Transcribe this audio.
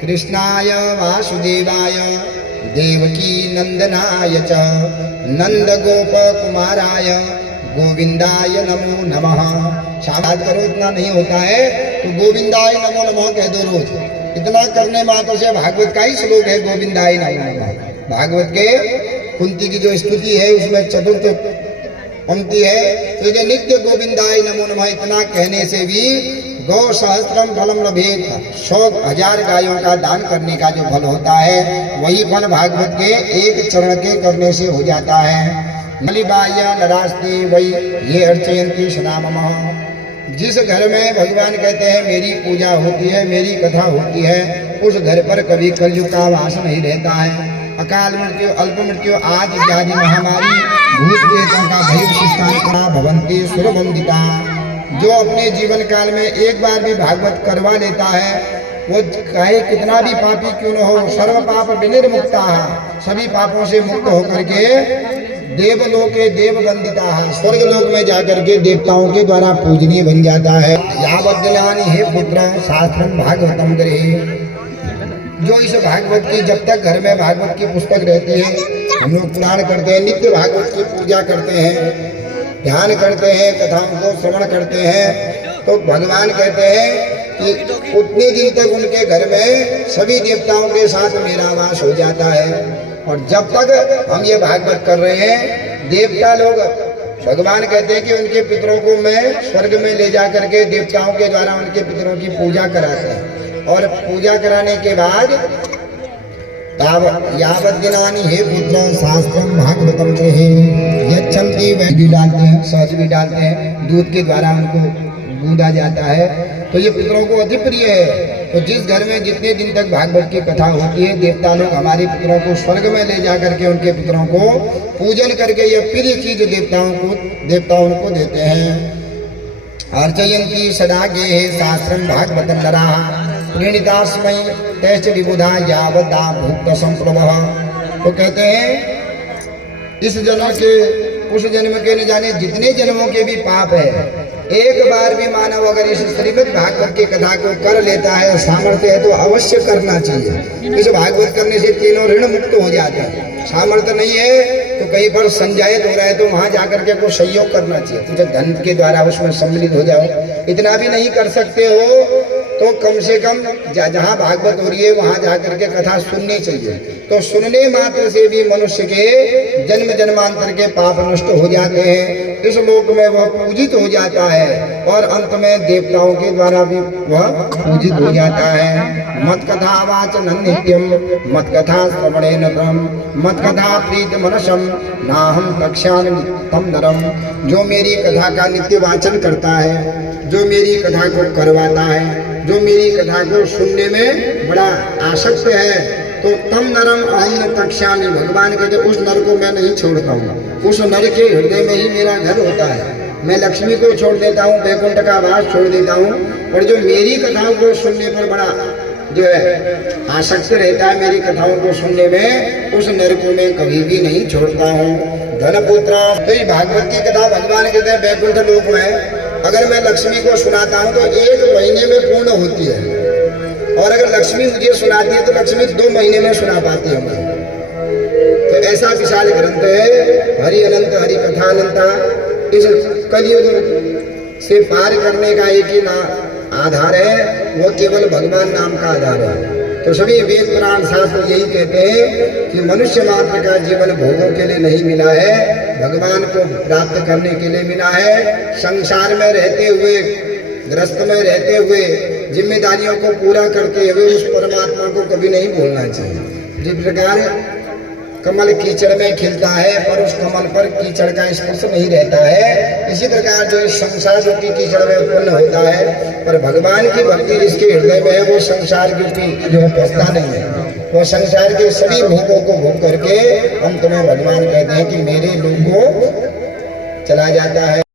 कृष्णाय वासुदेवाय देवकी नंदनाय च नंद गोप कुमाराय गोविंदाय नमो नमः। शाबाश करो, इतना नहीं होता है तो गोविंदाय नमो नमः कह दो रोज। इतना करने मात्र से भागवत का ही श्लोक है गोविंदाय नमो नमः। भागवत के कुंती की जो स्तुति है उसमें चतुर्थ पंक्ति है, तो ये नित्य गोविंदाय नमो नमः इतना कहने से भी गौ सहस्त्रम फलम लभेत, 100,000 गायों का दान करने का जो फल होता है वही फल भागवत के एक चरण के करने से हो जाता है। नलिबाय नरास्ते वही ये अर्चयंती सदा मम। जिस घर में भगवान कहते हैं मेरी पूजा होती है, मेरी कथा होती है, उस घर पर कभी कलयुग का वास नहीं रहता है। अकाल मृत्यु, अल्प मृत्यु, आज इत्यादि महामारी, भूत प्रेतों का भय शिष्टान भवंती सुरवंदिता। जो अपने जीवन काल में एक बार भी भागवत करवा लेता है, वो चाहे कितना भी पापी क्यों न हो, सर्व पाप विनिर्मुक्ता, सभी पापों से मुक्त होकर के देवलोके देववंदिता, स्वर्ग लोक में जाकर के देवताओं के द्वारा पूजनीय बन जाता है। यावद्दिनानि हे पुत्र शास्त्रम भागवतम गृहे। जो इस भागवत की, जब तक घर में भागवत की पुस्तक रहती है, हम लोग पुराण करते हैं, नित्य भागवत की पूजा करते हैं, ध्यान करते हैं, कथाओं को श्रवण करते हैं, तो भगवान कहते हैं कि उतने दिन तक उनके घर में सभी देवताओं के साथ मेरा वास हो जाता है। और जब तक हम ये भागवत कर रहे हैं, देवता लोग, भगवान कहते हैं कि उनके पितरों को मैं स्वर्ग में ले जा करके देवताओं के द्वारा उनके पितरों की पूजा कराते हैं। और पूजा कराने के बाद यावद्दिनानि हे पुत्र शास्त्रम भागवतम गृहे यच्छन्ति, वह भी डालते हैं, सहज भी डालते हैं, दूध के द्वारा उनको गूंदा जाता है, तो ये पितरों को अति प्रिय है। तो जिस घर में जितने दिन तक भागवत की कथा होती है, देवता लोग हमारे पितरों को स्वर्ग में ले जा करके उनके पितरों को पूजन करके यह प्रिय चीज देवता उनको देते हैं। अर्चयन्ति सदा गेहे शास्त्रम भागवतम नराः प्रणीतास्मै तैश्च विबुधा यावदा भुक्त संप्रभः। तो कहते हैं इस जन्म के उस जन्म के न जाने जितने जन्मों के भी पाप है, एक बार भी मानव अगर इस श्रीमद् भागवत की कथा को कर लेता है, सामर्थ्य है तो अवश्य करना चाहिए। इस भागवत करने से तीनों ऋण मुक्त हो जाते हैं। सामर्थ्य नहीं है तो कहीं पर संजायत हो रहा है तो वहां जाकर के कोई सहयोग करना चाहिए, कुछ धन के द्वारा उसमें सम्मिलित हो जाओ। इतना भी नहीं कर सकते हो तो कम से कम जहाँ भागवत हो रही है वहां जाकर के कथा सुननी चाहिए। तो सुनने मात्र से भी मनुष्य के जन्म जन्मांतर के पाप नष्ट हो जाते हैं, इस लोक में वह पूजित हो जाता है और अंत में देवताओं के द्वारा भी वह पूजित हो जाता है। मत कथा वाचन नित्यम मत कथा श्रवणेन मत कथा प्रीत मनसम नाहम कक्षामि तम नरम। जो मेरी कथा का नित्य वाचन करता है, जो मेरी कथा को करवाता है, जो मेरी कथा को सुनने में बड़ा आसक्त है, तो तम नरम अहम न तक्ष्यामि। भगवान कहते उस नर को मैं नहीं छोड़ता हूँ, उस नर के हृदय में ही मेरा घर होता है। मैं लक्ष्मी को छोड़ देता हूँ, वैकुंठ का वास छोड़ देता हूँ, और जो मेरी कथाओं को सुनने पर बड़ा जो है आसक्त रहता है, मेरी कथाओं को सुनने में, उस नर को मैं कभी भी नहीं छोड़ता हूँ। धनपुत्रा, तो ये भागवत की कथा भगवान कहते हैं वैकुंठ लोक में अगर मैं लक्ष्मी को सुनाता हूँ तो 1 महीने में पूर्ण होती है, और अगर लक्ष्मी मुझे सुनाती है तो लक्ष्मी 2 महीने में सुना पाती है मुझे। तो ऐसा विशाल ग्रंथ है हरि अनंत हरि कथा अनंता। इस कलयुग से पार करने का एक ही आधार है, वो केवल भगवान नाम का आधार है। तो सभी वेद पुराण शास्त्र यही कहते हैं कि मनुष्य मात्र का जीवन भोगों के लिए नहीं मिला है, भगवान को प्राप्त करने के लिए मिला है। संसार में रहते हुए, ग्रस्त में रहते हुए, जिम्मेदारियों को पूरा करते हुए उस परमात्मा को कभी नहीं भूलना चाहिए। जिस प्रकार कमल कीचड़ में खिलता है पर उस कमल पर कीचड़ का स्पर्श नहीं रहता है, इसी प्रकार जो इस संसार रूपी कीचड़ में उत्पन्न होता है, पर भगवान की भक्ति जिसके हृदय में है वो संसार रूपी जो है फंसता नहीं है। वो संसार के सभी भोगों को भोग करके अंत में भगवान कहते हैं कि मेरे लोग को चला जाता है।